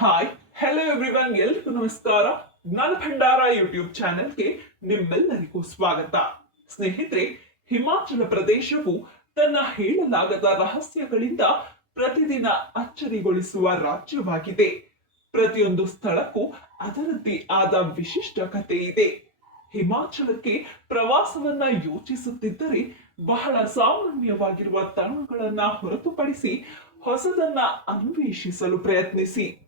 Hi hello everyone ಎಲ್ರಿಗೂ ನಮಸ್ಕಾರ. ಜ್ಞಾನ ಭಂಡಾರ ಯೂಟ್ಯೂಬ್ ಚಾನೆಲ್ಗೆ ನಿಮ್ಮೆಲ್ಲರಿಗೂ ಸ್ವಾಗತ. ಸ್ನೇಹಿತರೆ, ಹಿಮಾಚಲ ಪ್ರದೇಶವು ತನ್ನ ಹೇಳಲಾಗದ ರಹಸ್ಯಗಳಿಂದ ಪ್ರತಿದಿನ ಅಚ್ಚರಿಗೊಳಿಸುವ ರಾಜ್ಯವಾಗಿದೆ. ಪ್ರತಿಯೊಂದು ಸ್ಥಳಕ್ಕೂ ಅದರದ್ದೇ ಆದ ವಿಶಿಷ್ಟ ಕಥೆ ಇದೆ. ಹಿಮಾಚಲಕ್ಕೆ ಪ್ರವಾಸವನ್ನ ಯೋಚಿಸುತ್ತಿದ್ದರೆ ಬಹಳ ಸಾಮಾನ್ಯವಾಗಿರುವ ತಾಣಗಳನ್ನ ಹೊರತುಪಡಿಸಿ ಹೊಸದನ್ನ ಅನ್ವೇಷಿಸಲು ಪ್ರಯತ್ನಿಸಿ.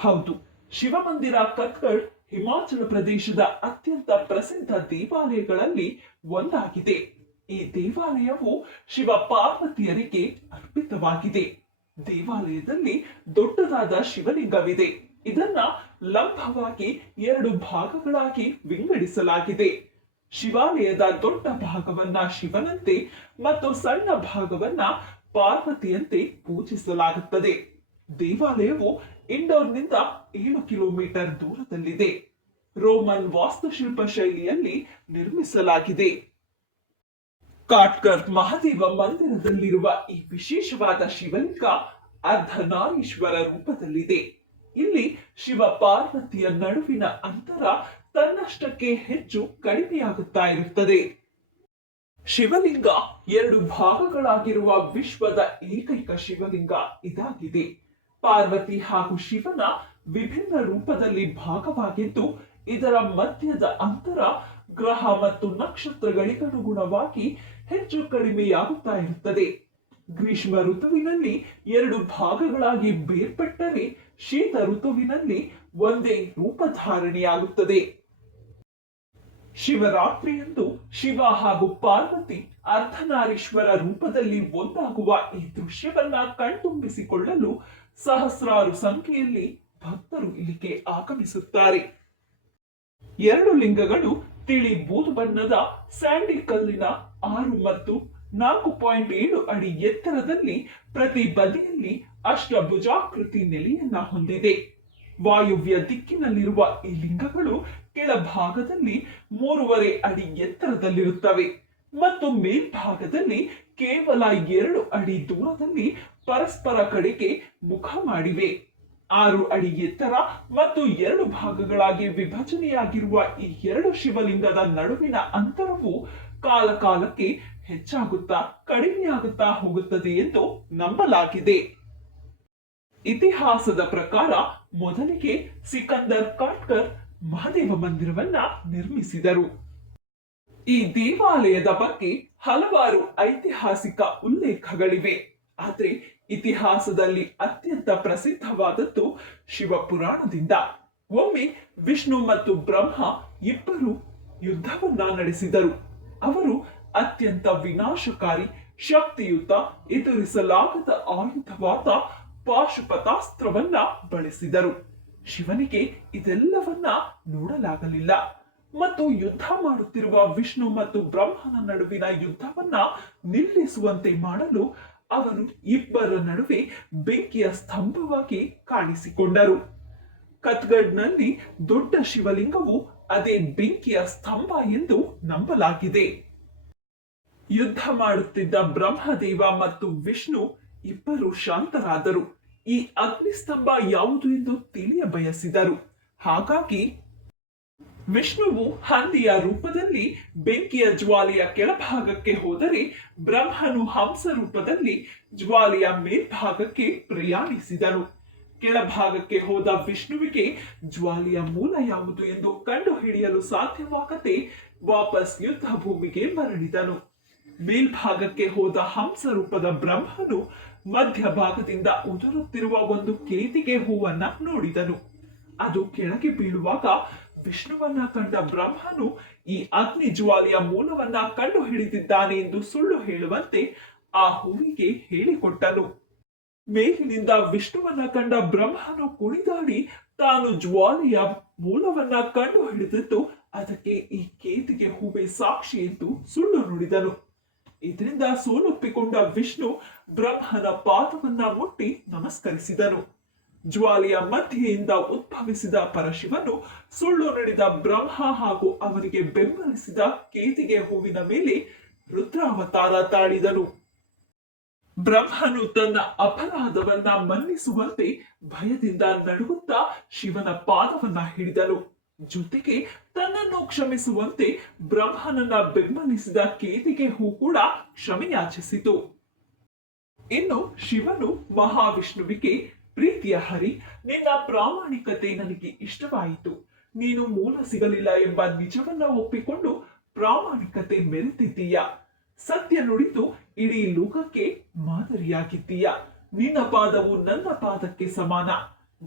ಹೌದು. ಶಿವಮಂದಿರ ಕಕ್ಕಡ್ ಹಿಮಾಚಲ ಪ್ರದೇಶದ ಅತ್ಯಂತ ಪ್ರಸಿದ್ಧ ದೇವಾಲಯಗಳಲ್ಲಿ ಒಂದಾಗಿದೆ. ಈ ದೇವಾಲಯವು ಶಿವ ಪಾರ್ವತಿಯರಿಗೆ ಅರ್ಪಿತವಾಗಿದೆ. ದೇವಾಲಯದಲ್ಲಿ ದೊಡ್ಡದಾದ ಶಿವಲಿಂಗವಿದೆ. ಇದನ್ನ ಲಂಬವಾಗಿ ಎರಡು ಭಾಗಗಳಾಗಿ ವಿಂಗಡಿಸಲಾಗಿದೆ. ಶಿವಾಲಯದ ದೊಡ್ಡ ಭಾಗವನ್ನ ಶಿವನಂತೆ ಮತ್ತು ಸಣ್ಣ ಭಾಗವನ್ನ ಪಾರ್ವತಿಯಂತೆ ಪೂಜಿಸಲಾಗುತ್ತದೆ. ದೇವಾಲಯವು ಇಂಡೋರ್ನಿಂದ ಏಳು ಕಿಲೋಮೀಟರ್ ದೂರದಲ್ಲಿದೆ. ರೋಮನ್ ವಾಸ್ತುಶಿಲ್ಪ ಶೈಲಿಯಲ್ಲಿ ನಿರ್ಮಿಸಲಾಗಿದೆ. ಕಾಟ್ಕರ್ ಮಹಾದೇವ ಮಂದಿರದಲ್ಲಿರುವ ಈ ವಿಶೇಷವಾದ ಶಿವಲಿಂಗ ಅರ್ಧನಾರೀಶ್ವರ ರೂಪದಲ್ಲಿದೆ. ಇಲ್ಲಿ ಶಿವ ಪಾರ್ವತಿಯ ನಡುವಿನ ಅಂತರ ತನ್ನಷ್ಟಕ್ಕೆ ಹೆಚ್ಚು ಕಡಿಮೆಯಾಗುತ್ತಾ ಇರುತ್ತದೆ. ಶಿವಲಿಂಗ ಎರಡು ಭಾಗಗಳಾಗಿರುವ ವಿಶ್ವದ ಏಕೈಕ ಶಿವಲಿಂಗ ಇದಾಗಿದೆ. ಪಾರ್ವತಿ ಹಾಗೂ ಶಿವನ ವಿಭಿನ್ನ ರೂಪದಲ್ಲಿ ಭಾಗವಾಗಿದ್ದು, ಇದರ ಮಧ್ಯದ ಅಂತರ ಗ್ರಹ ಮತ್ತು ನಕ್ಷತ್ರಗಳಿಗನುಗುಣವಾಗಿ ಹೆಚ್ಚು ಕಡಿಮೆಯಾಗುತ್ತಾ ಇರುತ್ತದೆ. ಗ್ರೀಷ್ಮ ಋತುವಿನಲ್ಲಿ ಎರಡು ಭಾಗಗಳಾಗಿ ಬೇರ್ಪಟ್ಟರೆ ಶೀತ ಋತುವಿನಲ್ಲಿ ಒಂದೇ ರೂಪಧಾರಣೆಯಾಗುತ್ತದೆ. ಶಿವರಾತ್ರಿಯಂದು ಶಿವ ಹಾಗೂ ಪಾರ್ವತಿ ಅರ್ಧನಾರೀಶ್ವರ ರೂಪದಲ್ಲಿ ಒಂದಾಗುವ ಈ ದೃಶ್ಯವನ್ನ ಕಣ್ತುಂಬಿಸಿಕೊಳ್ಳಲು ಸಹಸ್ರಾರು ಸಂಖ್ಯೆಯಲ್ಲಿ ಭಕ್ತರು ಇಲ್ಲಿಗೆ ಆಗಮಿಸುತ್ತಾರೆ. ಎರಡು ಲಿಂಗಗಳು ತಿಳಿ ಬೂದು ಬಣ್ಣದ ಸ್ಯಾಂಡಿ ಕಲ್ಲಿನ ಆರು ಮತ್ತು ನಾಲ್ಕು ಪಾಯಿಂಟ್ ಏಳು ಅಡಿ ಎತ್ತರದಲ್ಲಿ ಪ್ರತಿ ಬದಿಯಲ್ಲಿ ಅಷ್ಟಭುಜಾಕೃತಿ ನೆಲೆಯನ್ನ ಹೊಂದಿದೆ. ವಾಯುವ್ಯ ದಿಕ್ಕಿನಲ್ಲಿರುವ ಈ ಲಿಂಗಗಳು ಕೆಳಭಾಗದಲ್ಲಿ ಮೂರುವರೆ ಅಡಿ ಎತ್ತರದಲ್ಲಿರುತ್ತವೆ. ಮತ್ತು ಮೇಲ್ಭಾಗದಲ್ಲಿ ಕೇವಲ ಎರಡು ಅಡಿ ದೂರದಲ್ಲಿ ಪರಸ್ಪರ ಕಡೆಗೆ ಮುಖ ಮಾಡಿವೆ. ಆರು ಅಡಿ ಎತ್ತರ ಮತ್ತು ಎರಡು ಭಾಗಗಳಾಗಿ ವಿಭಜನೆಯಾಗಿರುವ ಈ ಎರಡು ಶಿವಲಿಂಗದ ನಡುವಿನ ಅಂತರವು ಕಾಲಕಾಲಕ್ಕೆ ಹೆಚ್ಚಾಗುತ್ತಾ ಕಡಿಮೆಯಾಗುತ್ತಾ ಹೋಗುತ್ತದೆ ಎಂದು ನಂಬಲಾಗಿದೆ. ಇತಿಹಾಸದ ಪ್ರಕಾರ ಮೊದಲಿಗೆ ಸಿಕಂದರ್ ಕಾಟ್ಕರ್ ಮಹಾದೇವ ಮಂದಿರವನ್ನ ನಿರ್ಮಿಸಿದರು. ಈ ದೇವಾಲಯದ ಬಗ್ಗೆ ಹಲವಾರು ಐತಿಹಾಸಿಕ ಉಲ್ಲೇಖಗಳಿವೆ. ಆದರೆ ಇತಿಹಾಸದಲ್ಲಿ ಅತ್ಯಂತ ಪ್ರಸಿದ್ಧವಾದದ್ದು ಶಿವಪುರಾಣದಿಂದ. ಒಮ್ಮೆ ವಿಷ್ಣು ಮತ್ತು ಬ್ರಹ್ಮ ಇಬ್ಬರು ಯುದ್ಧವನ್ನ ನಡೆಸಿದರು. ಅವರು ಅತ್ಯಂತ ವಿನಾಶಕಾರಿ, ಶಕ್ತಿಯುತ, ಎದುರಿಸಲಾಗದ ಆಯುಧವಾದ ಪಾಶುಪತಾಸ್ತ್ರವನ್ನ ಬಳಸಿದರು. ಶಿವನಿಗೆ ಇದೆಲ್ಲವನ್ನ ನೋಡಲಾಗಲಿಲ್ಲ. ಮತ್ತು ಯುದ್ಧ ಮಾಡುತ್ತಿರುವ ವಿಷ್ಣು ಮತ್ತು ಬ್ರಹ್ಮನ ನಡುವಿನ ಯುದ್ಧವನ್ನ ನಿಲ್ಲಿಸುವಂತೆ ಮಾಡಲು ಅವರು ಇಬ್ಬರ ನಡುವೆ ಬೆಂಕಿಯ ಸ್ತಂಭವಾಗಿ ಕಾಣಿಸಿಕೊಂಡರು. ಕತ್ಗಡ್ನಲ್ಲಿ ದೊಡ್ಡ ಶಿವಲಿಂಗವು ಅದೇ ಬೆಂಕಿಯ ಸ್ತಂಭ ಎಂದು ನಂಬಲಾಗಿದೆ. ಯುದ್ಧ ಮಾಡುತ್ತಿದ್ದ ಬ್ರಹ್ಮದೇವ ಮತ್ತು ವಿಷ್ಣು ಇಬ್ಬರು ಶಾಂತರಾದರು. ಈ ಅಗ್ನಿಸ್ತಂಭ ಯಾವುದು ಎಂದು ತಿಳಿಯ ಬಯಸಿದರು ಹಾಗಾಗಿ ವಿಷ್ಣುವು ಹಂದಿಯ ರೂಪದಲ್ಲಿ ಬೆಂಕಿಯ ಜ್ವಾಲೆಯ ಕೆಳಭಾಗಕ್ಕೆ ಹೋದರೆ ಬ್ರಹ್ಮನು ಹಂಸ ರೂಪದಲ್ಲಿ ಜ್ವಾಲೆಯ ಮೇಲ್ಭಾಗಕ್ಕೆ ಪ್ರಯಾಣಿಸಿದನು. ಕೆಳಭಾಗಕ್ಕೆ ಹೋದ ವಿಷ್ಣುವಿಗೆ ಜ್ವಾಲೆಯ ಮೂಲ ಯಾವುದು ಎಂದು ಕಂಡುಹಿಡಿಯಲು ಸಾಧ್ಯವಾಗದೆ ವಾಪಸ್ ಯುದ್ಧ ಭೂಮಿಗೆ ಮರಳಿದನು. ಮೇಲ್ಭಾಗಕ್ಕೆ ಹೋದ ಹಂಸ ರೂಪದ ಬ್ರಹ್ಮನು ಮಧ್ಯಭಾಗದಿಂದ ಉದುರುತ್ತಿರುವ ಒಂದು ಕೇತಿಗೆ ಹೂವನ್ನ ನೋಡಿದನು. ಅದು ಕೆಳಗೆ ಬೀಳುವಾಗ ವಿಷ್ಣುವನ್ನ ಕಂಡ ಬ್ರಹ್ಮನು ಈ ಅಗ್ನಿ ಜ್ವಾಲೆಯ ಮೂಲವನ್ನ ಕಂಡು ಹಿಡಿದಿದ್ದಾನೆ ಎಂದು ಸುಳ್ಳು ಹೇಳುವಂತೆ ಆ ಹೂವಿಗೆ ಹೇಳಿಕೊಟ್ಟನು. ಮೇಲಿನಿಂದ ವಿಷ್ಣುವನ್ನ ಕಂಡ ಬ್ರಹ್ಮನು ಕುಣಿದಾಡಿ ತಾನು ಜ್ವಾಲೆಯ ಮೂಲವನ್ನ ಕಂಡು ಹಿಡಿದಿದ್ದು ಅದಕ್ಕೆ ಈ ಕೇತಿಗೆ ಹೂವೆ ಸಾಕ್ಷಿ ಎಂದು ಸುಳ್ಳು ನುಡಿದನು. ಇದರಿಂದ ಸೋಲೊಪ್ಪಿಕೊಂಡ ವಿಷ್ಣು ಬ್ರಹ್ಮನ ಪಾದವನ್ನ ಮುಟ್ಟಿ ನಮಸ್ಕರಿಸಿದನು. ಜ್ವಾಲೆಯ ಮಧ್ಯೆಯಿಂದ ಉದ್ಭವಿಸಿದ ಪರಶಿವನು ಸುಳ್ಳು ನಡೆದ ಬ್ರಹ್ಮ ಹಾಗೂ ಅವರಿಗೆ ಬೆಂಬಲಿಸಿದ ಕೇತಿಗೆ ಹೂವಿನ ಮೇಲೆ ರುದ್ರಾವತಾರ ತಾಳಿದನು. ಬ್ರಹ್ಮನು ತನ್ನ ಅಪರಾಧವನ್ನ ಮನ್ನಿಸುವಂತೆ ಭಯದಿಂದ ನಡುಗುತ್ತಾ ಶಿವನ ಪಾದವನ್ನ ಹಿಡಿದನು. ಜೊತೆಗೆ ತನ್ನನ್ನು ಕ್ಷಮಿಸುವಂತೆ ಬ್ರಹ್ಮನನ್ನ ಬೆಂಬಲಿಸಿದ ಕೇತಿಗೆ ಹೂ ಕೂಡ ಕ್ಷಮೆಯಾಚಿಸಿತು. ಇನ್ನು ಶಿವನು ಮಹಾವಿಷ್ಣುವಿಗೆ ಪ್ರೀತಿಯ ಹರಿ, ನಿನ್ನ ಪ್ರಾಮಾಣಿಕತೆ ನನಗೆ ಇಷ್ಟವಾಯಿತು. ನೀನು ಮೂಲ ಸಿಗಲಿಲ್ಲ ಎಂಬ ನಿಜವನ್ನ ಒಪ್ಪಿಕೊಂಡು ಪ್ರಾಮಾಣಿಕತೆ ಮೆರೆತಿದ್ದೀಯ ಸತ್ಯ ನುಡಿದು ಇಡೀ ಲೋಕಕ್ಕೆ ಮಾದರಿಯಾಗಿದ್ದೀಯ. ನಿನ್ನ ಪಾದವು ನನ್ನ ಪಾದಕ್ಕೆ ಸಮಾನ.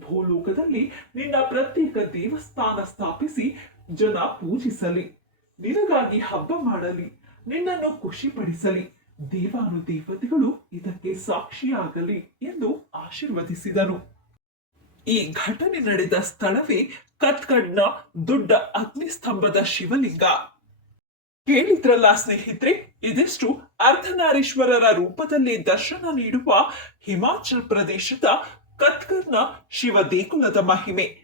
ಭೂಲೋಕದಲ್ಲಿ ನಿನ್ನ ಪ್ರತ್ಯೇಕ ದೇವಸ್ಥಾನ ಸ್ಥಾಪಿಸಿ ಜನ ಪೂಜಿಸಲಿ. ನಿನಗಾಗಿ ಹಬ್ಬ ಮಾಡಲಿ. ನಿನ್ನನ್ನು ಖುಷಿಪಡಿಸಲಿ. ದೇವಾನು ದೇವತೆಗಳು ಇದಕ್ಕೆ ಸಾಕ್ಷಿಯಾಗಲಿ ಎಂದು ಆಶೀರ್ವದಿಸಿದರು. ಈ ಘಟನೆ ನಡೆದ ಸ್ಥಳವೇ ಕತ್ಕಡ್ನ ದೊಡ್ಡ ಅಗ್ನಿಸ್ತಂಭದ ಶಿವಲಿಂಗ. ಕೇಳಿದ್ರಲ್ಲ ಸ್ನೇಹಿತರೆ, ಇದಿಷ್ಟು ಅರ್ಧನಾರೀಶ್ವರರ ರೂಪದಲ್ಲಿ ದರ್ಶನ ನೀಡುವ ಹಿಮಾಚಲ ಪ್ರದೇಶದ ಕತ್ಕರ್ನ ಶಿವ ದೇಗುಲದ ಮಹಿಮೆ.